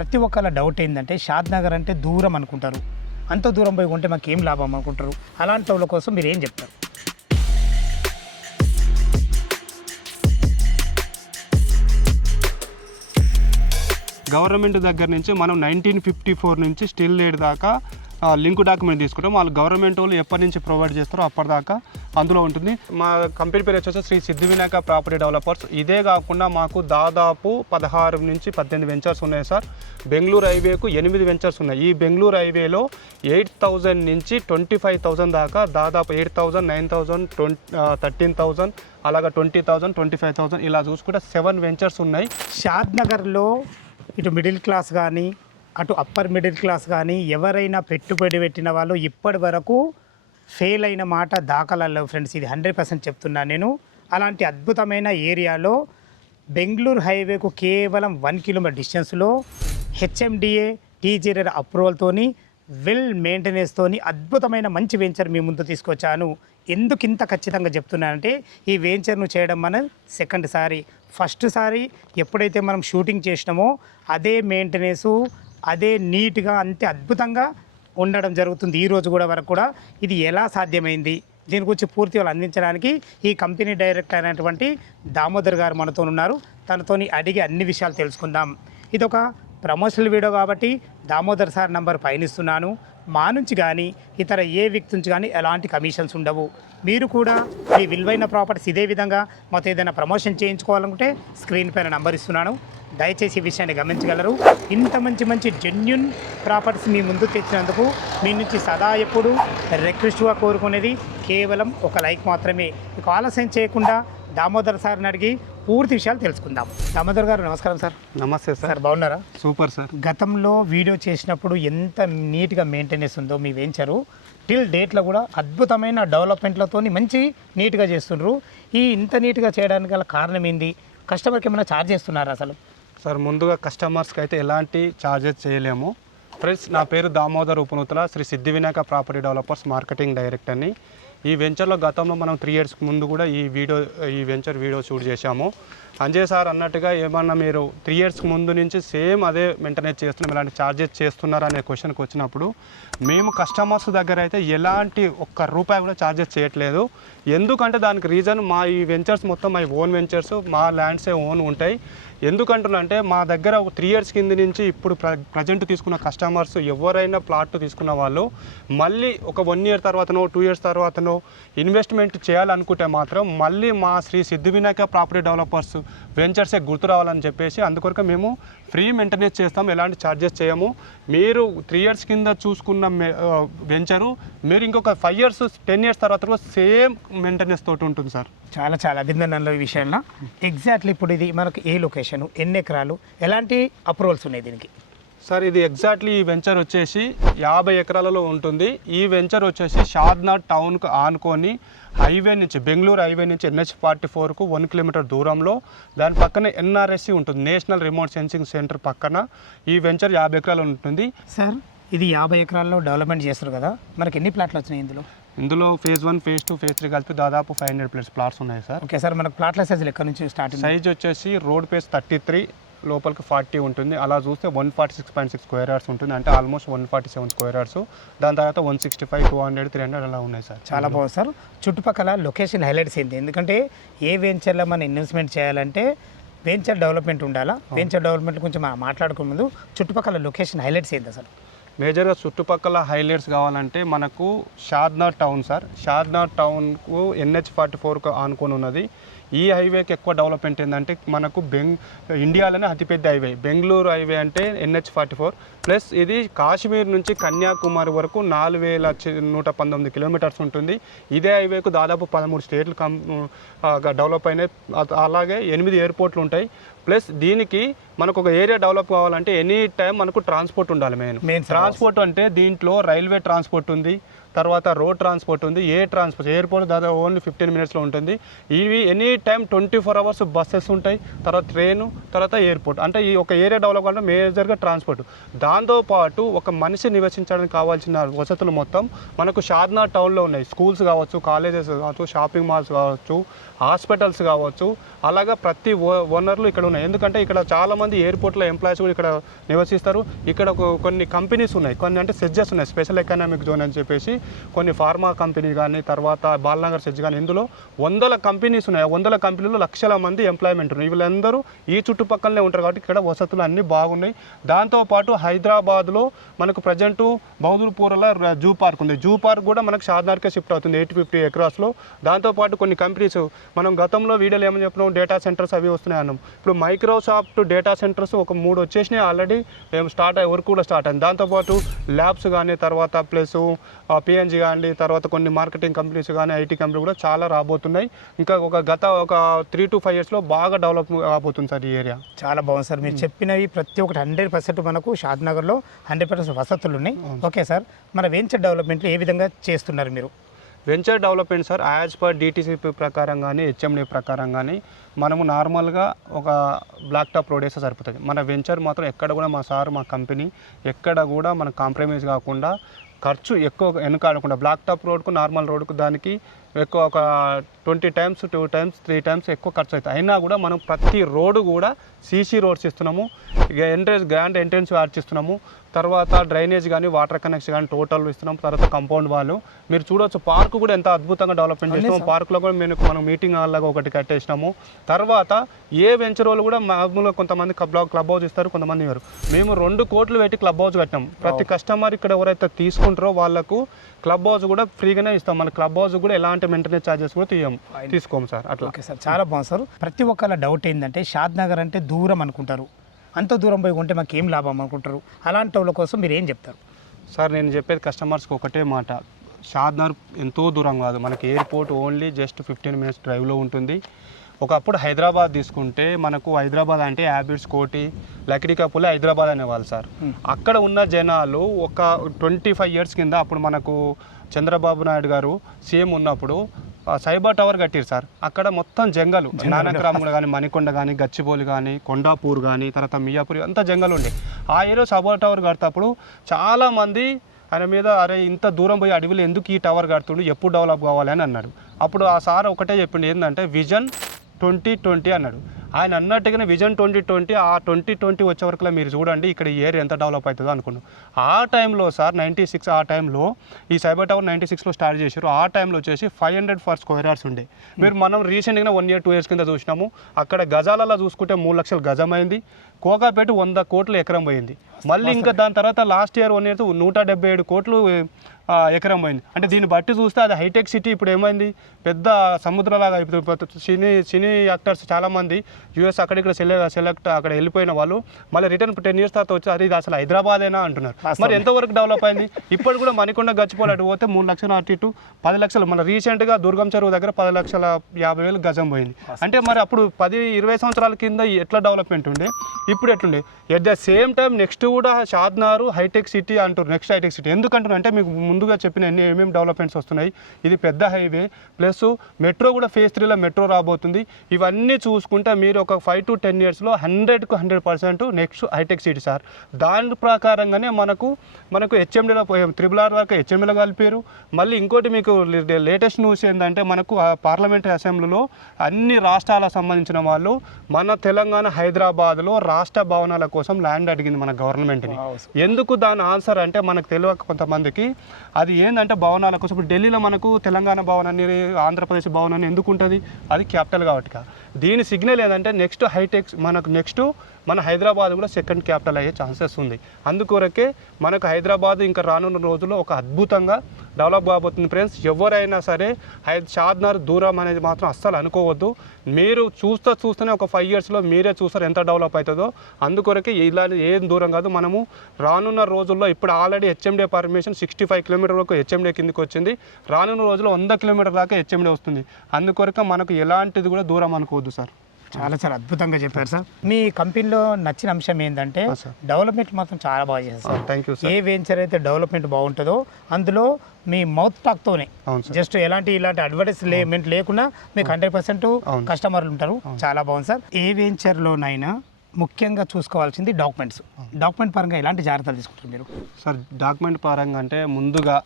ప్రతి ఒక్కళ్ళ డౌట్ ఏంటంటే షాద్ నగర్ అంటే దూరం అనుకుంటారు, అంత దూరం పోయి కొంటే మాకు ఏం లాభం అనుకుంటారు. అలాంటి వాళ్ళ కోసం మీరు ఏం చెప్తారు? గవర్నమెంట్ దగ్గర నుంచి మనం 1954 నుంచి స్టిల్ డేట్ దాకా లింక్ డాక్యుమెంట్ తీసుకుంటాం. వాళ్ళు గవర్నమెంట్ వాళ్ళు ఎప్పటి నుంచి ప్రొవైడ్ చేస్తారో అప్పటిదాకా అందులో ఉంటుంది. మా కంపెనీ పేరు వచ్చేసి శ్రీ సిద్ధి వినాయక ప్రాపర్టీ డెవలపర్స్. ఇదే కాకుండా మాకు దాదాపు 16 నుంచి 18 వెంచర్స్ ఉన్నాయి సార్. బెంగళూరు హైవేకు 8 వెంచర్స్ ఉన్నాయి. ఈ బెంగళూరు హైవేలో 8,000 నుంచి 25,000 దాకా, దాదాపు 8,000, 9,000, 13,000, అలాగా 20,000, 25,000 ఇలా చూసుకుంటే 7 వెంచర్స్ ఉన్నాయి. షాద్ నగర్లో ఇటు మిడిల్ క్లాస్ కానీ అటు అప్పర్ మిడిల్ క్లాస్ కానీ ఎవరైనా పెట్టుబడి పెట్టిన వాళ్ళు ఇప్పటి వరకు ఫెయిల్ అయిన మాట దాఖలాలు ఫ్రెండ్స్. ఇది 100% చెప్తున్నా నేను. అలాంటి అద్భుతమైన ఏరియాలో బెంగళూరు హైవేకు కేవలం 1 కిలోమీటర్ డిస్టెన్స్లో హెచ్ఎండిఏ టీజీఆర్ అప్రూవల్తోని వెల్ మెయింటెనెన్స్తోని అద్భుతమైన మంచి వెంచర్ మీ ముందు తీసుకొచ్చాను. ఎందుకు ఇంత ఖచ్చితంగా చెప్తున్నానంటే ఈ వెంచర్ను చేయడం మనం సెకండ్ సారి. ఫస్ట్ సారి ఎప్పుడైతే మనం షూటింగ్ చేసినామో అదే మెయింటెనెన్సు, అదే నీట్గా, అంతే అద్భుతంగా ఉండడం జరుగుతుంది ఈ రోజు కూడా వరకు కూడా. ఇది ఎలా సాధ్యమైంది, దీని గురించి పూర్తి వాళ్ళు అందించడానికి ఈ కంపెనీ డైరెక్టర్ అయినటువంటి దామోదర్ గారు మనతో ఉన్నారు. తనతోని అడిగి అన్ని విషయాలు తెలుసుకుందాం. ఇది ఒక ప్రమోషనల్ వీడియో కాబట్టి దామోదర్ సార్ నంబర్ పైన ఇస్తున్నాను. మా నుంచి కానీ ఇతర ఏ వ్యక్తి నుంచి కానీ ఎలాంటి కమిషన్స్ ఉండవు. మీరు కూడా మీ విలువైన ప్రాపర్టీస్ ఇదే విధంగా మాతో ఏదైనా ప్రమోషన్ చేయించుకోవాలనుకుంటే స్క్రీన్ పైన నంబర్ ఇస్తున్నాను. దయచేసి ఈ విషయాన్ని గమనించగలరు. ఇంత మంచి జెన్యున్ ప్రాపర్టీస్ మీ ముందు తెచ్చినందుకు మీ నుంచి సదా ఎప్పుడు రిక్వెస్ట్గా కోరుకునేది కేవలం ఒక లైక్ మాత్రమే. ఇక ఆలస్యం చేయకుండా దామోదర్ సార్ని అడిగి పూర్తి విషయాలు తెలుసుకుందాం. దామోదర్ గారు నమస్కారం సార్. నమస్తే సార్. బాగున్నారా? Super sir. గతంలో వీడియో చేసినప్పుడు ఎంత నీట్గా మెయింటెనెన్స్ ఉందో మీ వెంచరు, టిల్ డేట్లో కూడా అద్భుతమైన డెవలప్మెంట్లతో మంచి నీట్గా చేస్తుండ్రు. ఈ ఇంత నీట్గా చేయడానికి గల కారణం ఏంది? కస్టమర్కి ఏమైనా ఛార్జ్ చేస్తున్నారా అసలు? సార్ ముందుగా కస్టమర్స్కి అయితే ఎలాంటి ఛార్జెస్ చేయలేము. ఫ్రెండ్స్, నా పేరు దామోదర్ ఉపనూతల, శ్రీ సిద్ధి వినాయక ప్రాపర్టీ డెవలపర్స్ మార్కెటింగ్ డైరెక్టర్ని. ఈ వెంచర్లో గతంలో మనం 3 years ముందు కూడా ఈ వెంచర్ వీడియో షూట్ చేశాము. అంజయ్ సార్ అన్నట్టుగా ఏమన్నా మీరు 3 years ముందు నుంచి సేమ్ అదే మెయింటెనెన్స్ చేస్తున్నాం, ఎలాంటి ఛార్జెస్ చేస్తున్నారా అనే క్వశ్చన్కి వచ్చినప్పుడు మేము కస్టమర్స్ దగ్గర అయితే ఎలాంటి ఒక్క రూపాయి కూడా ఛార్జెస్ చేయట్లేదు. ఎందుకంటే దానికి రీజన్ మా ఈ వెంచర్స్ మొత్తం మై ఓన్ వెంచర్స్, మా ల్యాండ్సే ఓన్ ఉంటాయి. ఎందుకంటున్నంటే మా దగ్గర 3 years కింద నుంచి ఇప్పుడు ప్రజెంట్ తీసుకున్న కస్టమర్స్ ఎవరైనా ప్లాట్ తీసుకున్న వాళ్ళు మళ్ళీ ఒక 1 year తర్వాతనో 2 years తర్వాతనో ఇన్వెస్ట్మెంట్ చేయాలనుకుంటే మాత్రం మళ్ళీ మా శ్రీ సిద్ధి వినాయక ప్రాపర్టీ డెవలపర్స్ వెంచర్సే గుర్తు రావాలని చెప్పేసి అందుకొరకు మేము ఫ్రీ మెయింటెనెన్స్ చేస్తాం, ఎలాంటి ఛార్జెస్ చేయము. మీరు 3 years కింద చూసుకున్న వెంచరు మీరు ఇంకొక 5 years 10 years తర్వాత కూడా సేమ్ మెయింటెనెన్స్ తోటి ఉంటుంది సార్. చాలా అభినందనలు ఈ విషయంలో. ఎగ్జాక్ట్లీ ఇప్పుడు ఇది మనకు ఏ లొకేషను, ఎన్ని ఎకరాలు, ఎలాంటి అప్రూవల్స్ ఉన్నాయి దీనికి? సార్ ఇది ఎగ్జాక్ట్లీ ఈ వెంచర్ వచ్చేసి 50 ఎకరాలలో ఉంటుంది. ఈ వెంచర్ వచ్చేసి షాద్నగర్ టౌన్కు ఆనుకొని హైవే నుంచి, బెంగళూరు హైవే నుంచి NH44కు 1 kilometer దూరంలో, దాని పక్కనే NRSC ఉంటుంది, నేషనల్ రిమోట్ సెన్సింగ్ సెంటర్ పక్కన ఈ వెంచర్ 50 ఎకరాలు ఉంటుంది. సార్ ఇది 50 ఎకరాల్లో డెవలప్మెంట్ చేస్తారు కదా, మనకి ఎన్ని ప్లాట్లు వచ్చినాయి ఇందులో phase 1, phase 2, phase 3 కలిపి దాదాపు 500+ ప్లాట్స్ ఉన్నాయి సార్. ఓకే సార్, మనకు ప్లాట్ల సైజులు ఎక్కడి నుంచి స్టార్ట్? సైజ్ వచ్చేసి రోడ్ పేస్ 33, లోపలికి 40 ఉంటుంది. అలా చూస్తే 146.6 square yards ఉంటుంది, అంటే ఆల్మోస్ట్ 147 square yards. దాని తర్వాత 165, 200, 300 అలా ఉన్నాయి సార్. చాలా బాగుంది సార్. చుట్టుపక్కల లొకేషన్ హైలైట్స్ ఏంటి? ఎందుకంటే ఏ వెంచర్లో మనం ఇన్వెస్ట్మెంట్ చేయాలంటే వెంచర్ డెవలప్మెంట్ ఉండాలా. వెంచర్ డెవలప్మెంట్ గురించి మనం మాట్లాడుకునే ముందు చుట్టుపక్కల లొకేషన్ హైలైట్స్ ఏంటి అసలు? మేజర్గా చుట్టుపక్కల హైలైట్స్ కావాలంటే మనకు షాద్నగర్ టౌన్ సార్. షాద్నగర్ టౌన్కు NH44కు ఆనుకొని ఉన్నది. ఈ హైవేకి ఎక్కువ డెవలప్మెంట్ ఏంటంటే మనకు ఇండియాలోనే అతిపెద్ద హైవే బెంగళూరు హైవే అంటే NH44, ప్లస్ ఇది కాశ్మీర్ నుంచి కన్యాకుమారి వరకు 4,119 kilometers ఉంటుంది. ఇదే హైవేకు దాదాపు 13 స్టేట్లు డెవలప్ అయినాయి. అలాగే 8 ఎయిర్పోర్ట్లు ఉంటాయి. ప్లస్ దీనికి మనకు ఒక ఏరియా డెవలప్ కావాలంటే ఎనీ టైం మనకు ట్రాన్స్పోర్ట్ ఉండాలి. మెయిన్ ట్రాన్స్పోర్ట్ అంటే దీంట్లో రైల్వే ట్రాన్స్పోర్ట్ ఉంది, తర్వాత రోడ్ ట్రాన్స్పోర్ట్ ఉంది, ఎయిర్పోర్ట్ దాదాపు ఓన్లీ 15 మినిట్స్లో ఉంటుంది. ఇవి ఎనీ టైం 24 అవర్స్ బస్సెస్ ఉంటాయి, తర్వాత ట్రైను, తర్వాత ఎయిర్పోర్ట్. అంటే ఈ ఒక ఏరియా డెవలప్ అంటే మేజర్గా ట్రాన్స్పోర్ట్. దాంతోపాటు ఒక మనిషి నివసించడానికి కావాల్సిన వసతులు మొత్తం మనకు షాద్నగర్ టౌన్లో ఉన్నాయి. స్కూల్స్ కావచ్చు, కాలేజెస్ కావచ్చు, షాపింగ్ మాల్స్ కావచ్చు, హాస్పిటల్స్ కావచ్చు, అలాగా ప్రతి ఓనర్లు ఇక్కడ ఉన్నాయి. ఎందుకంటే ఇక్కడ చాలామంది ఎయిర్పోర్ట్లో ఎంప్లాయీస్ కూడా ఇక్కడ నివసిస్తారు. ఇక్కడ కొన్ని కంపెనీస్ ఉన్నాయి, కొన్ని అంటే సెడ్జెస్ ఉన్నాయి, స్పెషల్ ఎకనామిక్ జోన్ అని చెప్పేసి కొన్ని ఫార్మా కంపెనీ కానీ, తర్వాత బాలనగర్ సెడ్జ్ కానీ, ఇందులో 100 కంపెనీస్ ఉన్నాయి. 100 కంపెనీలు లక్షల మంది ఎంప్లాయ్మెంట్ ఉన్నాయి. వీళ్ళందరూ ఈ చుట్టుపక్కలనే ఉంటారు కాబట్టి ఇక్కడ వసతులు అన్నీ బాగున్నాయి. దాంతోపాటు హైదరాబాద్లో మనకు ప్రజెంటు బహదూర్పూర్లో జూ పార్క్ ఉంది. జూ పార్క్ కూడా మనకు షాద్నగర్కే షిఫ్ట్ అవుతుంది 850 ఎకరాస్లో. దాంతోపాటు కొన్ని కంపెనీస్ మనం గతంలో వీడియోలు ఏమని చెప్పినాం, డేటా సెంటర్స్ అవి వస్తున్నాయి అన్నాం. ఇప్పుడు మైక్రోసాఫ్ట్ డేటా సెంటర్స్ ఒక 3 వచ్చేసినాయి ఆల్రెడీ, వర్క్ కూడా స్టార్ట్ అయింది. దాంతోపాటు ల్యాబ్స్ కానీ, తర్వాత ప్లస్ పిఎన్జీ కానీ, తర్వాత కొన్ని మార్కెటింగ్ కంపెనీస్ కానీ, ఐటీ కంపెనీలు కూడా చాలా రాబోతున్నాయి. ఇంకా ఒక 3 to 5 ఇయర్స్లో బాగా డెవలప్ కాబోతుంది సార్ ఈ ఏరియా. చాలా బాగుంది సార్. మీరు చెప్పినవి ప్రతి ఒక్కటి 100% మనకు షాద్నగర్లో 100% వసతులు ఉన్నాయి. ఓకే సార్, మన వెంచర్ డెవలప్మెంట్లో ఏ విధంగా చేస్తున్నారు మీరు? Venture development sir as per DTCP ప్రకారం కానీ, హెచ్ఎండి ప్రకారం కానీ మనము నార్మల్గా ఒక బ్లాక్ టాప్ రోడ్ వేస్తే సరిపోతుంది. మన వెంచర్ మాత్రం ఎక్కడ కూడా మా కంపెనీ ఎక్కడ కూడా మనకు కాంప్రమైజ్ కాకుండా, ఖర్చు ఎక్కువ వెనుకాడకుండా, బ్లాక్ టాప్ రోడ్కు నార్మల్ రోడ్కు దానికి ఎక్కువ ఒక 20 times 2 times 3 times ఎక్కువ ఖర్చు అవుతుంది. అయినా కూడా మనం ప్రతి రోడ్డు కూడా సీసీ రోడ్స్ ఇస్తున్నాము, గ్రాండ్ ఎంట్రెన్స్ యాడ్ ఇస్తున్నాము, తర్వాత డ్రైనేజ్ కానీ, వాటర్ కనెక్షన్ కానీ టోటల్ ఇస్తున్నాం, తర్వాత కాంపౌండ్ వాళ్ళు మీరు చూడవచ్చు. పార్క్ కూడా ఎంత అద్భుతంగా డెవలప్మెంట్ చేసినాము. పార్క్లో కూడా మనం మీటింగ్ హాల్ లాగా ఒకటి కట్టేసినాము. తర్వాత ఏ వెంచర్ వాళ్ళు కూడా మామూలుగా కొంతమంది క్లబ్ హౌస్ ఇస్తారు, కొంతమంది ఇవ్వరు. మేము 2 కోట్లు పెట్టి క్లబ్ హౌస్ కట్టినాం. ప్రతి కస్టమర్ ఇక్కడ ఎవరైతే తీసుకుంటారో వాళ్ళకు క్లబ్ హౌస్ కూడా ఫ్రీగానే ఇస్తాం. మన క్లబ్ హౌస్ కూడా ఎలాంటి మెయింటెనెన్స్ ఛార్జెస్ కూడా తీసుకోము సార్. అట్లా. ఓకే సార్, చాలా బాగుంది సార్. ప్రతి ఒక్కళ్ళ డౌట్ ఏంటంటే షాద్నగర్ అంటే దూరం అనుకుంటారు, అంత దూరం పోయి ఉంటే మాకు ఏం లాభం అనుకుంటారు. అలాంటి వాళ్ళ కోసం మీరు ఏం చెప్తారు? సార్ నేను చెప్పేది కస్టమర్స్కి ఒకటే మాట, షాద్నగర్ ఎంతో దూరం కాదు, మనకి ఎయిర్పోర్ట్ ఓన్లీ జస్ట్ 15 minutes డ్రైవ్లో ఉంటుంది. ఒకప్పుడు హైదరాబాద్ తీసుకుంటే మనకు హైదరాబాద్ అంటే హ్యాబిట్స్, కోటి, లకిడికాపులే హైదరాబాద్ అనేవాళ్ళు సార్. అక్కడ ఉన్న జనాలు ఒక 25 years కింద అప్పుడు మనకు చంద్రబాబు నాయుడు గారు సీఎం ఉన్నప్పుడు సైబర్ టవర్ కట్టారు సార్. అక్కడ మొత్తం జంగలు, నానక్రామ్గూడ కానీ, మణికొండ కానీ, గచ్చిబౌలి కానీ, కొండాపూర్ కానీ, తర్వాత మియాపూర్ అంతా జంగలు ఉండే. ఆ ఏరియా సైబర్ టవర్ కడతప్పుడు చాలామంది ఆయన మీద అరే ఇంత దూరం పోయి అడవిలో ఎందుకు ఈ టవర్ కడుతుండు, ఎప్పుడు డెవలప్ కావాలి అని అన్నాడు. అప్పుడు ఆ సార్ ఒకటే చెప్పిండు, ఏంటంటే విజన్ 2020 అన్నాడు. ఆయన అన్నట్టుగానే విజన్ 2020, ఆ 2020 వచ్చే వరకులో మీరు చూడండి ఇక్కడ ఈ ఏరియా ఎంత డెవలప్ అవుతుందో అనుకున్నాం. ఆ టైంలో సార్ 96, ఆ టైంలో ఈ సైబర్ టవర్ 96లో స్టార్ట్ చేశారు. ఆ టైంలో వచ్చేసి 500 per square yards ఉండే. మనం రీసెంట్గా 1 year 2 years కింద చూసినాము. అక్కడ గజాలలో చూసుకుంటే 3 లక్షల గజం అయింది. కోకాపేట 100 కోట్ల ఎకరం పోయింది. మళ్ళీ ఇంకా దాని తర్వాత లాస్ట్ ఇయర్ 1 year 177 కోట్లు ఎకరం పోయింది. అంటే దీన్ని బట్టి చూస్తే అది హైటెక్ సిటీ ఇప్పుడు ఏమైంది, పెద్ద సముద్రంలాగా అయిపోతుంది. సినీ యాక్టర్స్ చాలామంది యూఎస్ అక్కడిక్కడ సెలెక్ట్ అక్కడ వెళ్ళిపోయిన వాళ్ళు మళ్ళీ రిటర్న్ 10 years తర్వాత వచ్చి అది అసలు హైదరాబాదేనా అంటున్నారు. మరి ఎంతవరకు డెవలప్ అయింది? ఇప్పుడు కూడా మణికొండ గచ్చిపోలు అటు పోతే 3 లక్షలు, అటు ఇటు 10 లక్షలు. మన రీసెంట్గా దుర్గం చెరువు దగ్గర 10,50,000 గజం పోయింది. అంటే మరి అప్పుడు 10-20 సంవత్సరాల కింద ఎట్లా డెవలప్మెంట్ ఉండే, ఇప్పుడు ఎట్లుండే? At the same time next కూడా షాద్నగర్ హైటెక్ సిటీ అంటారు. నెక్స్ట్ హైటెక్ సిటీ ఎందుకంటున్నారు అంటే మీకు ముందుగా చెప్పిన ఏమేమి డెవలప్మెంట్స్ వస్తున్నాయి. ఇది పెద్ద హైవే ప్లస్ మెట్రో కూడా ఫేజ్ 3లో మెట్రో రాబోతుంది. ఇవన్నీ చూసుకుంటే మీరు ఒక 5 to 10 yearsలో 100కు 100% నెక్స్ట్ హైటెక్ సిటీ సార్. దాని ప్రకారంగానే మనకు హెచ్ఎండీలో RRR వరకు హెచ్ఎండీలో కలిపారు. మళ్ళీ ఇంకోటి మీకు లేటెస్ట్ న్యూస్ ఏంటంటే మనకు పార్లమెంటరీ అసెంబ్లీలో అన్ని రాష్ట్రాలకు సంబంధించిన వాళ్ళు మన తెలంగాణ హైదరాబాద్లో రాష్ట్ర భవనాల కోసం ల్యాండ్ అడిగింది మన గవర్నమెంట్ని. ఎందుకు దాని ఆన్సర్ అంటే మనకు తెలియక కొంతమందికి అది ఏంటంటే భవనాల కోసం. ఇప్పుడు ఢిల్లీలో మనకు తెలంగాణ భవనాన్ని, ఆంధ్రప్రదేశ్ భవనాన్ని ఎందుకు ఉంటుంది, అది క్యాపిటల్ కాబట్టి. దీని సిగ్నల్ ఏంటంటే నెక్స్ట్ హైటెక్ నెక్స్ట్ మన హైదరాబాద్ కూడా సెకండ్ క్యాపిటల్ అయ్యే ఛాన్సెస్ ఉంది. అందుకొరకే మనకు హైదరాబాద్ ఇంకా రానున్న రోజుల్లో ఒక అద్భుతంగా డెవలప్ కాబోతుంది ఫ్రెండ్స్. ఎవరైనా సరే షాద్నగర్ దూరం అనేది మాత్రం అస్సలు అనుకోవద్దు. మీరు చూస్తూనే ఒక 5 yearsలో మీరే చూస్తారు ఎంత డెవలప్ అవుతుందో. అందుకొరకే ఇలా ఏం దూరం కాదు. మనము రానున్న రోజుల్లో ఇప్పుడు ఆల్రెడీ హెచ్ఎండే పర్మిషన్ 65 kilometers వరకు హెచ్ఎండే కిందకి వచ్చింది. రానున్న రోజుల్లో 100 kilometers దాకా హెచ్ఎండే వస్తుంది. అందుకొరకే మనకు ఎలాంటిది కూడా దూరం అనుకోవద్దు సార్. చాలా చాలా అద్భుతంగా చెప్పారు సార్. మీ కంపెనీలో నచ్చిన అంశం ఏంటంటే సార్. డెవలప్మెంట్ మాత్రం చాలా బాగా చేస్తారు sir. Thank you A sir. Venture అయితే డెవలప్మెంట్ బాగుంటుందో అందులో మీ మౌత్ టాక్తోనే అవును సార్. జస్ట్ ఇలాంటి అడ్వర్టైజ్మెంట్ లేకుండా మీకు 100% అవును. కస్టమర్లు ఉంటారు. చాలా బాగుంది సార్. ఏ వెంచర్లోనైనా ముఖ్యంగా చూసుకోవాల్సింది డాక్యుమెంట్ పరంగా ఎలాంటి జాగ్రత్తలు తీసుకుంటారు మీరు? సార్ డాక్యుమెంట్ పరంగా అంటే ముందుగా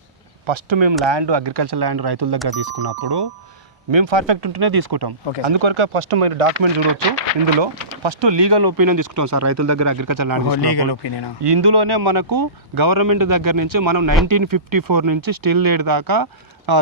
ఫస్ట్ మేము అగ్రికల్చర్ ల్యాండ్ రైతుల దగ్గర తీసుకున్నప్పుడు మేము పర్ఫెక్ట్ ఉంటేనే తీసుకుంటాం. Okay, sir. అందుకొరకే ఫస్ట్ మీరు డాక్యుమెంట్ చూడొచ్చు. ఇందులో ఫస్ట్ లీగల్ ఒపీనియన్ తీసుకుంటాం సార్ రైతుల దగ్గర అగ్రికల్చర్ ల్యాండ్ లీగల్ తీసుకున్నప్పుడు. ఒపీనియన్ ఇందులోనే మనకు గవర్నమెంట్ దగ్గర నుంచి మనం 1954 నుంచి స్టిల్ డేట్ దాకా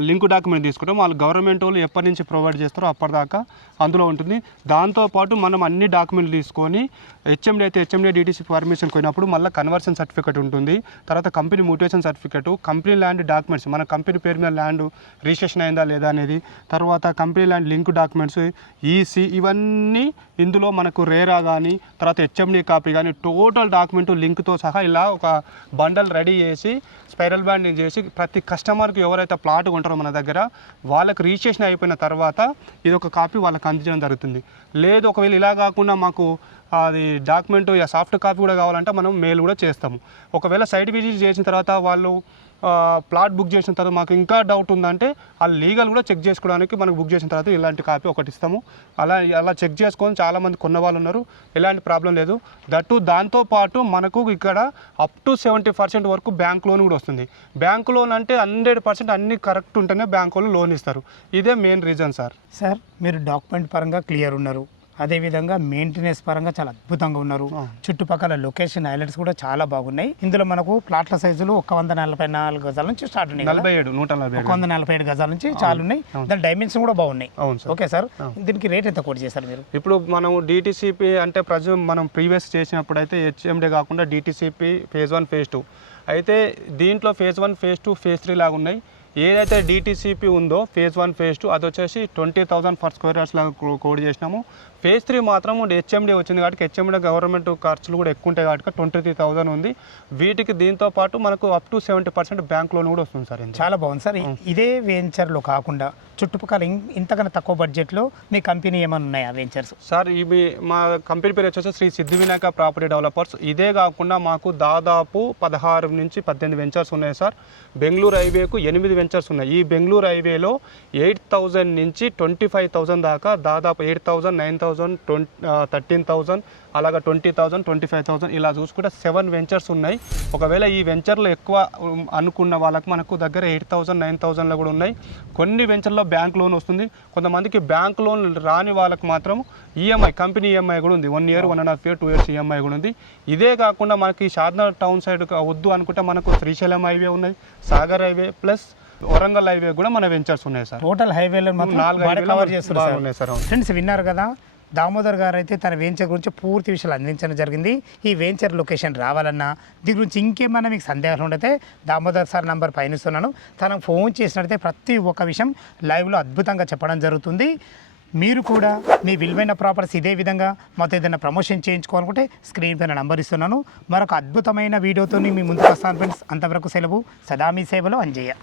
లింక్ డాక్యుమెంట్ తీసుకుంటాం. వాళ్ళు గవర్నమెంట్ వాళ్ళు ఎప్పటి నుంచి ప్రొవైడ్ చేస్తారో అప్పటిదాకా అందులో ఉంటుంది. దాంతోపాటు మనం అన్ని డాక్యుమెంట్లు తీసుకొని హెచ్ఎండి అయితే హెచ్ఎండి డిటీసీ పర్మిషన్ పోయినప్పుడు మళ్ళీ కన్వర్షన్ సర్టిఫికేట్ ఉంటుంది. తర్వాత company mutation certificate, company land documents, మన కంపెనీ పేరు మీద ల్యాండ్ రిజిస్ట్రేషన్ అయిందా లేదా అనేది, తర్వాత company land link documents, EC, ఇవన్నీ ఇందులో మనకు రేరా కానీ తర్వాత హెచ్ఎండి కాపీ కానీ టోటల్ డాక్యుమెంట్ లింక్తో సహా ఇలా ఒక బండల్ రెడీ చేసి స్పైరల్ బ్యాండింగ్ చేసి ప్రతి కస్టమర్కి ఎవరైతే ప్లాట్ కొంటారో మన దగ్గర వాళ్ళకి రిజిస్ట్రేషన్ అయిపోయిన తర్వాత ఇది ఒక కాపీ వాళ్ళకి అందించడం జరుగుతుంది. లేదు ఒకవేళ ఇలా కాకుండా మాకు అది డాక్యుమెంట్ సాఫ్ట్ కాపీ కూడా కావాలంటే మనం మెయిల్ కూడా చేస్తాము. ఒకవేళ సైట్ విజిట్ చేసిన తర్వాత వాళ్ళు ప్లాట్ బుక్ చేసిన తర్వాత మాకు ఇంకా డౌట్ ఉందంటే ఆ లీగల్ కూడా చెక్ చేసుకోవడానికి మనకు బుక్ చేసిన తర్వాత ఇలాంటి కాపీ ఒకటి ఇస్తాము. అలా చెక్ చేసుకొని చాలామంది కొన్న వాళ్ళు ఉన్నారు. ఎలాంటి ప్రాబ్లం లేదు. దాంతోపాటు మనకు ఇక్కడ అప్ టు 70% వరకు బ్యాంక్ లోన్ కూడా వస్తుంది. బ్యాంక్ లోన్ అంటే 100% అన్ని కరెక్ట్ ఉంటేనే బ్యాంక్ వాళ్ళు లోన్ ఇస్తారు. ఇదే మెయిన్ రీజన్ సార్. సార్ మీరు డాక్యుమెంట్ పరంగా క్లియర్ ఉన్నారు, అదేవిధంగా మెయింటెనెన్స్ పరంగా చాలా అద్భుతంగా ఉన్నారు. చుట్టుపక్కల లొకేషన్ హైలైట్స్ కూడా చాలా బాగున్నాయి. ఇందులో మనకు ప్లాట్ల సైజులు 144 గజాల నుంచి స్టార్ట్ ఉన్నాయి. 147 గజాల నుంచి చాలా ఉన్నాయి. దాని డైమెన్షన్ కూడా బాగున్నాయి. ఓకే సార్, దీనికి రేట్ ఎంత కోట్ చేస్తారు మీరు? ఇప్పుడు మనం డిటీసీపీ అంటే మనం ప్రీవియస్ చేసినప్పుడు అయితే హెచ్ఎండే కాకుండా డిటీసీపీ ఫేజ్ 1 ఫేజ్ 2 అయితే దీంట్లో ఫేజ్ 1 ఫేజ్ 2 ఫేజ్ 3 లాగా ఉన్నాయి. ఏదైతే డిటీసీపీ ఉందో ఫేజ్ 1 ఫేజ్ 2 అది వచ్చేసి 20,000 పర్ స్క్వేర్ యార్డ్స్ లాగా కోడ్ చేసినాము. ఫేజ్ 3 మాత్రం హెచ్ఎండి వచ్చింది కాబట్టి హెచ్ఎండి గవర్నమెంట్ ఖర్చులు కూడా ఎక్కువ ఉంటాయి కాబట్టి 23,000 ఉంది. వీటికి దీంతో పాటు మనకు అప్ టు 70% బ్యాంక్ లోన్ కూడా వస్తుంది సార్. చాలా బాగుంది సార్. ఇదే వెంచర్లో కాకుండా చుట్టుపక్కల ఇంతకన్నా తక్కువ బడ్జెట్లో మీ కంపెనీ ఏమైనా ఉన్నాయా వెంచర్స్? సార్ ఇవి మా కంపెనీ పేరు వచ్చేసి శ్రీ సిద్ధి వినాయక ప్రాపర్టీ డెవలపర్స్. ఇదే కాకుండా మాకు దాదాపు 16 నుంచి 18 వెంచర్స్ ఉన్నాయి సార్. బెంగళూరు హైవేకు 8 వెంచర్స్ ఉన్నాయి. ఈ బెంగళూరు హైవేలో 8,000 నుంచి 25,000 దాకా దాదాపు 8,000, 9,000, 13,000 అలాగా 20,000, 25,000 ఇలా చూసుకుంటే 7 వెంచర్స్ ఉన్నాయి. ఒకవేళ ఈ వెంచర్లు ఎక్కువ అనుకున్న వాళ్ళకి మనకు దగ్గర 8,000, 9,000లో కూడా ఉన్నాయి. కొన్ని వెంచర్లో బ్యాంక్ లోన్ వస్తుంది. కొంతమందికి బ్యాంక్ లోన్ రాని వాళ్ళకి మాత్రం ఈఎంఐ, కంపెనీ ఈఎంఐ కూడా ఉంది. 1 year, 1.5 year, 2 years ఈఎంఐ కూడా ఉంది. ఇదే కాకుండా మనకి షాద్నగర్ టౌన్ సైడ్ వద్దు అనుకుంటే మనకు శ్రీశైలం హైవే ఉన్నాయి, Sagar highway plus Warangal highway కూడా మన వెంచర్స్ ఉన్నాయి సార్. టోటల్ హైవేలో 4 కవర్ చేస్తున్నారు. ఫ్రెండ్స్ విన్నారు కదా, దామోదర్ గారు అయితే తన వెంచర్ గురించి పూర్తి విషయాలు అందించడం జరిగింది. ఈ వెంచర్ లొకేషన్ రావాలన్నా దీని గురించి ఇంకేమన్నా మీకు సందేహాలు ఉండితే దామోదర్ సార్ నంబర్ పైన ఇస్తున్నాను. తనకు ఫోన్ చేసినట్లయితే ప్రతి ఒక్క విషయం లైవ్లో అద్భుతంగా చెప్పడం జరుగుతుంది. మీరు కూడా మీ విలువైన ప్రాపర్టీస్ ఇదే విధంగా మాతో ఏదైనా ప్రమోషన్ చేయించుకోవాలనుకుంటే స్క్రీన్ పైన నంబర్ ఇస్తున్నాను. మరొక అద్భుతమైన వీడియోతో మీ ముందుకు వస్తాను ఫ్రెండ్స్. అంతవరకు సెలవు. సదా మీ సేవలో అంజయ్య.